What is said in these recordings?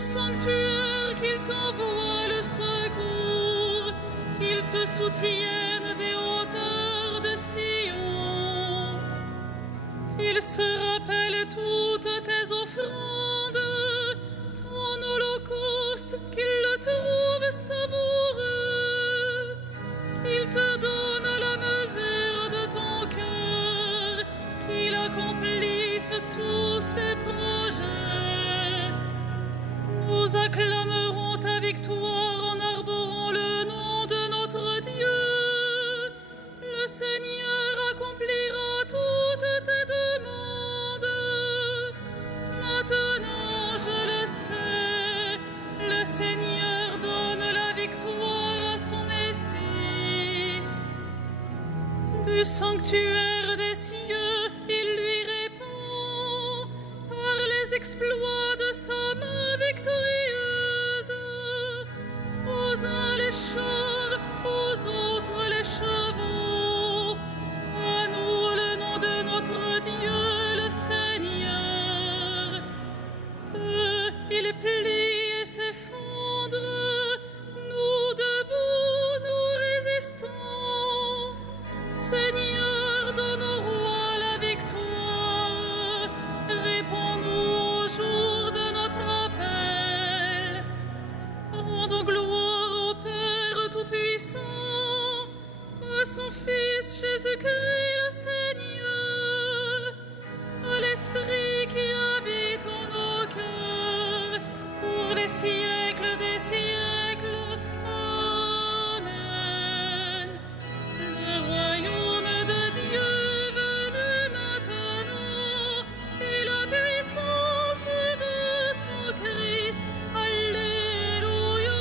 sanctuaire qu'il t'envoie le secours, qu'il te soutienne des hauteurs de Sion. Il se rappelle toutes tes offrandes, ton holocauste, qu'il le trouve savoureux, qu'il te donne la mesure de ton cœur, qu'il accomplisse tous tes projets. Nous acclamerons ta victoire en arborant le nom de notre Dieu. Le Seigneur accomplira toutes tes demandes. Maintenant, je le sais, le Seigneur donne la victoire à son Messie. Du sanctuaire des cieux, il lui répond par les exploits de sa main victorieuse. Aux uns les chars, aux autres les chevaux. À nous le nom de notre Dieu, le Seigneur. Eux, ils plient et s'effondrent. Nous debout, nous résistons. Seigneur, donne au roi la victoire. Réponds-nous au jour de notre appel. Rendons gloire au Père Tout-Puissant, à son Fils Jésus-Christ le Seigneur, à l'Esprit qui habite en nos cœurs, pour les siècles des siècles. Amen. Le royaume de Dieu est venu maintenant, et la puissance de son Christ. Alléluia.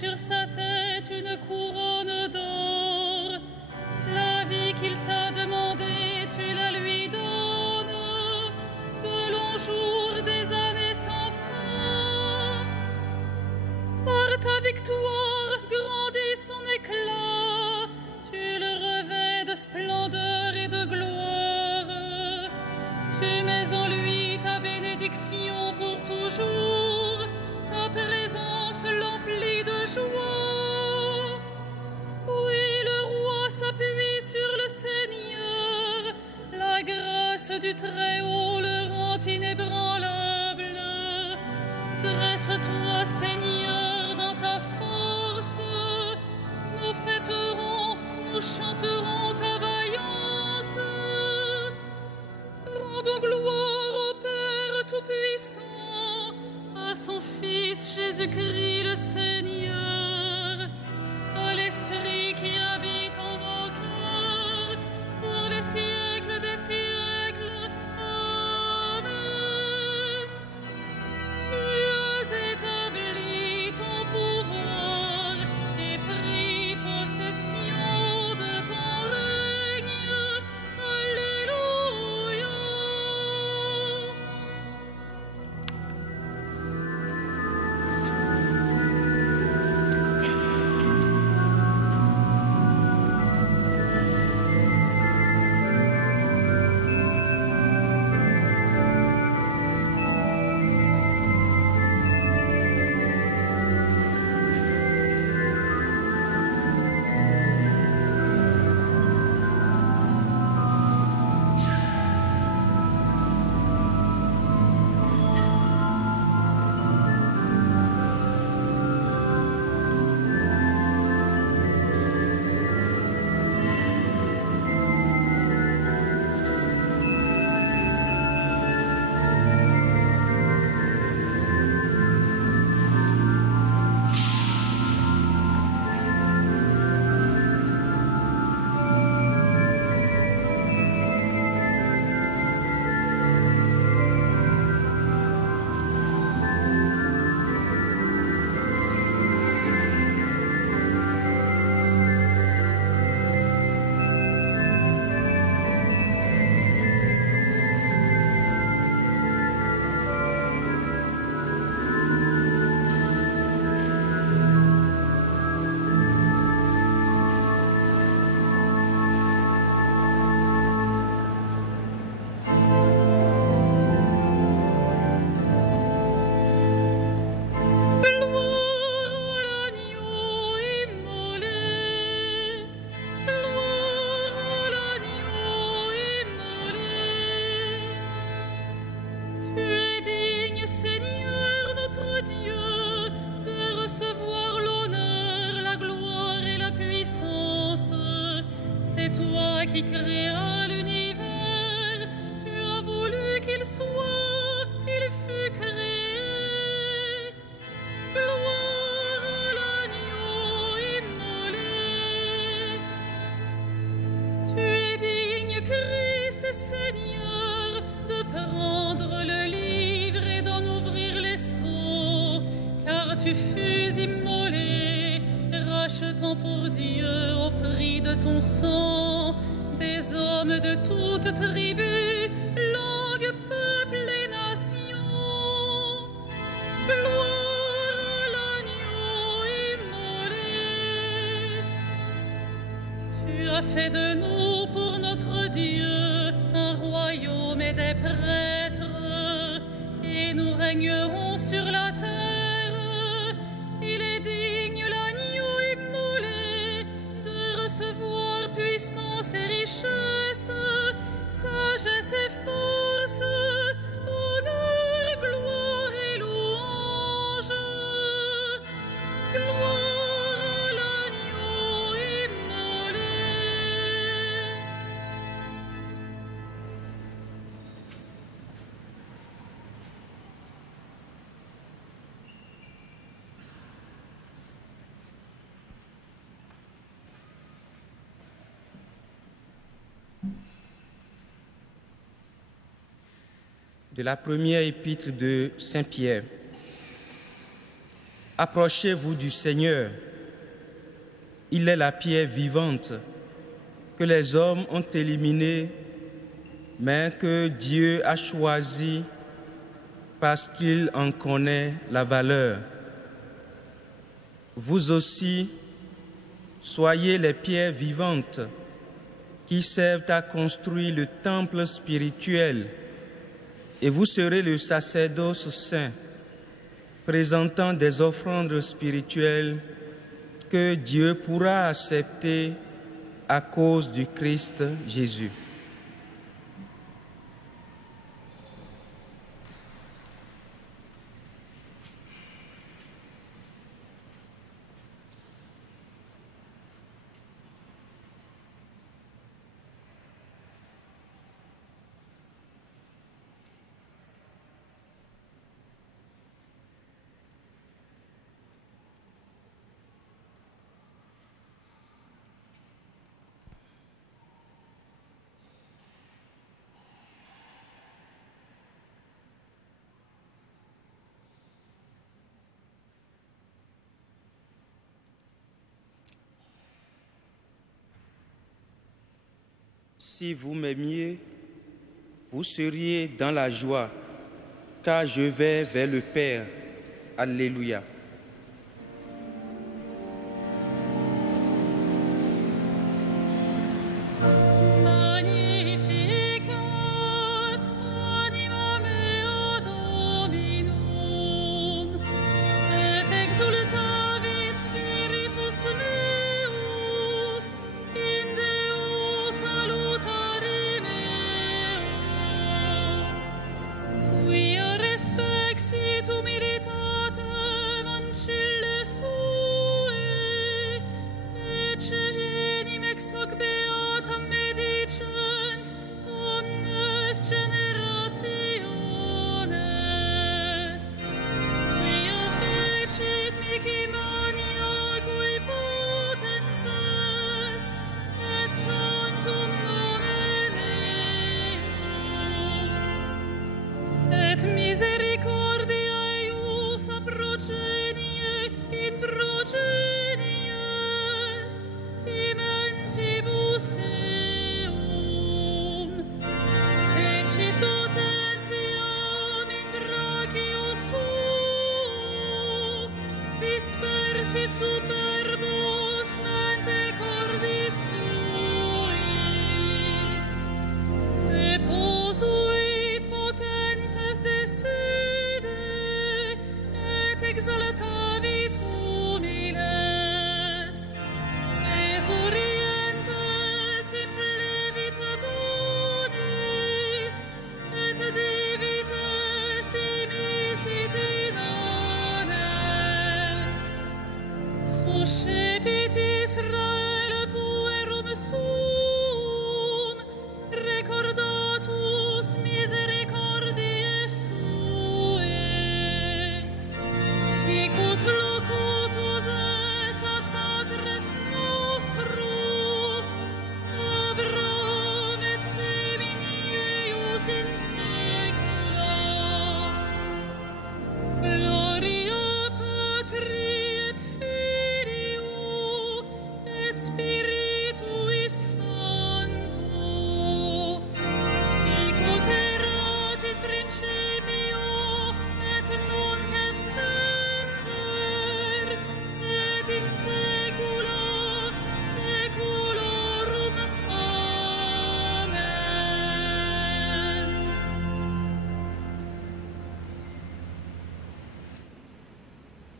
sur sa tête une couronne d'or. La vie qu'il t'a demandée, tu la lui donnes. De longs jours, des années sans fin. Par ta victoire grandit son éclat. Tu le revêts de splendeur et de gloire. Tu mets en lui ta bénédiction pour toujours. Ta présence l'emplit de joie. Oui, le roi s'appuie sur le Seigneur. La grâce du Très-Haut le rend inébranlable. Dresse-toi, Seigneur, Jésus-Christ le Seigneur, à l'Esprit qui habite en nos cœurs, pour les siècles des siècles. Amen. Tu as établi ton pouvoir et pris possession de ton règne. Alléluia. Qui créa l'univers, tu as voulu qu'il soit, il fut créé. Gloire à l'agneau immolé. Tu es digne, Christ Seigneur, de prendre le livre et d'en ouvrir les sceaux, car tu fus immolé, rachetant pour Dieu au prix de ton sang des hommes de toutes tribus, langues, peuples et nations. Gloire à l'agneau immolé. Tu as fait de nous pour notre Dieu un royaume et des prêtres, et nous régnerons sur la terre. Il est digne l'agneau immolé de recevoir puissance et richesse, sagesse et force, honneur, gloire et louange. Gloire à l'agneau immolé. De la première épître de Saint Pierre. Approchez-vous du Seigneur. Il est la pierre vivante que les hommes ont éliminée, mais que Dieu a choisie parce qu'il en connaît la valeur. Vous aussi, soyez les pierres vivantes qui servent à construire le temple spirituel, et vous serez le sacerdoce saint, présentant des offrandes spirituelles que Dieu pourra accepter à cause du Christ Jésus. Si vous m'aimiez, vous seriez dans la joie, car je vais vers le Père. Alléluia.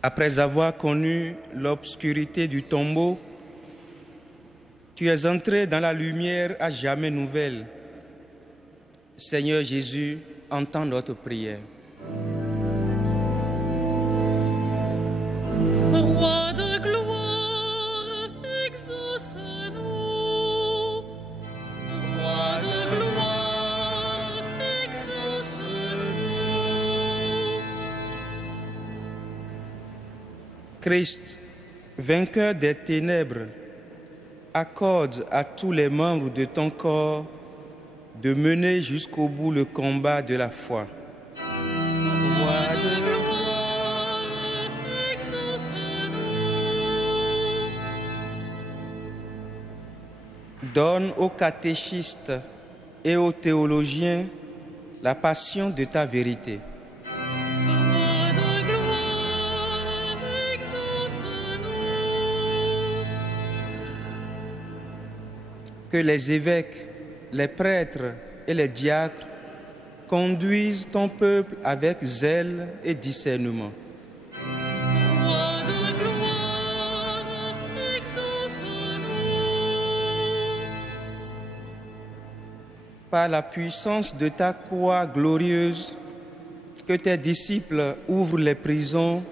Après avoir connu l'obscurité du tombeau, tu es entré dans la lumière à jamais nouvelle. Seigneur Jésus, entends notre prière. Roi de gloire, exauce-nous. Roi de gloire, exauce-nous. Christ, vainqueur des ténèbres, accorde à tous les membres de ton corps de mener jusqu'au bout le combat de la foi. Roi de gloire, exauce-nous. Donne aux catéchistes et aux théologiens la passion de ta vérité. Roi de gloire, exauce-nous. Que les évêques, les prêtres et les diacres conduisent ton peuple avec zèle et discernement. Roi de gloire, exauce-nous. Par la puissance de ta croix glorieuse, que tes disciples ouvrent les prisons,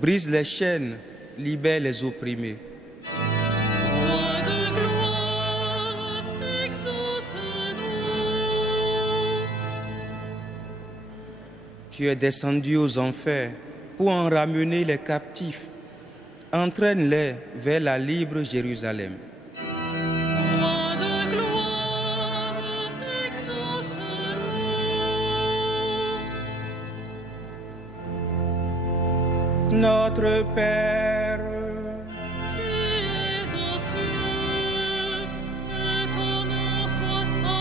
brisent les chaînes, libèrent les opprimés. Roi de gloire, exauce-nous. Tu es descendu aux enfers pour en ramener les captifs. Entraîne-les vers la libre Jérusalem. Roi de gloire, exauce-nous. Notre Père, Qui es aux cieux, que ton nom soit sanctifié.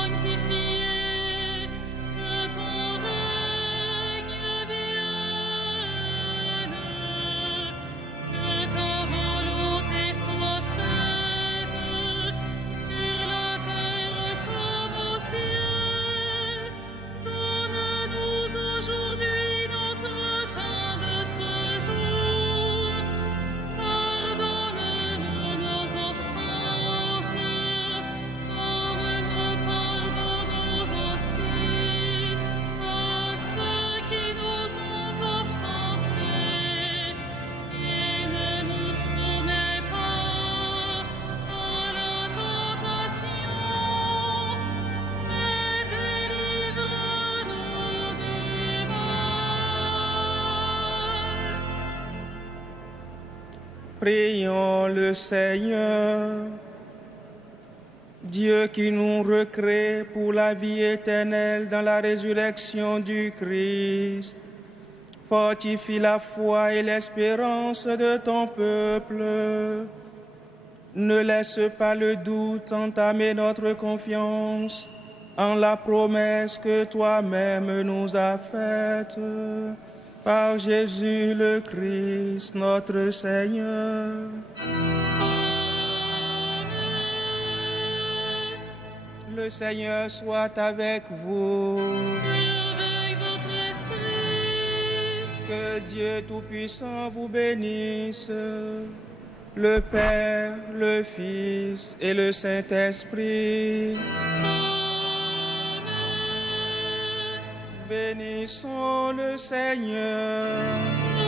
Prions le Seigneur. Dieu qui nous recrée pour la vie éternelle dans la résurrection du Christ, fortifie la foi et l'espérance de ton peuple. Ne laisse pas le doute entamer notre confiance en la promesse que toi-même nous as faite. Par Jésus le Christ, notre Seigneur. Le Seigneur soit avec vous. Et avec votre esprit. Que Dieu Tout-Puissant vous bénisse, le Père, le Fils et le Saint-Esprit. Amen. Bénissons le Seigneur.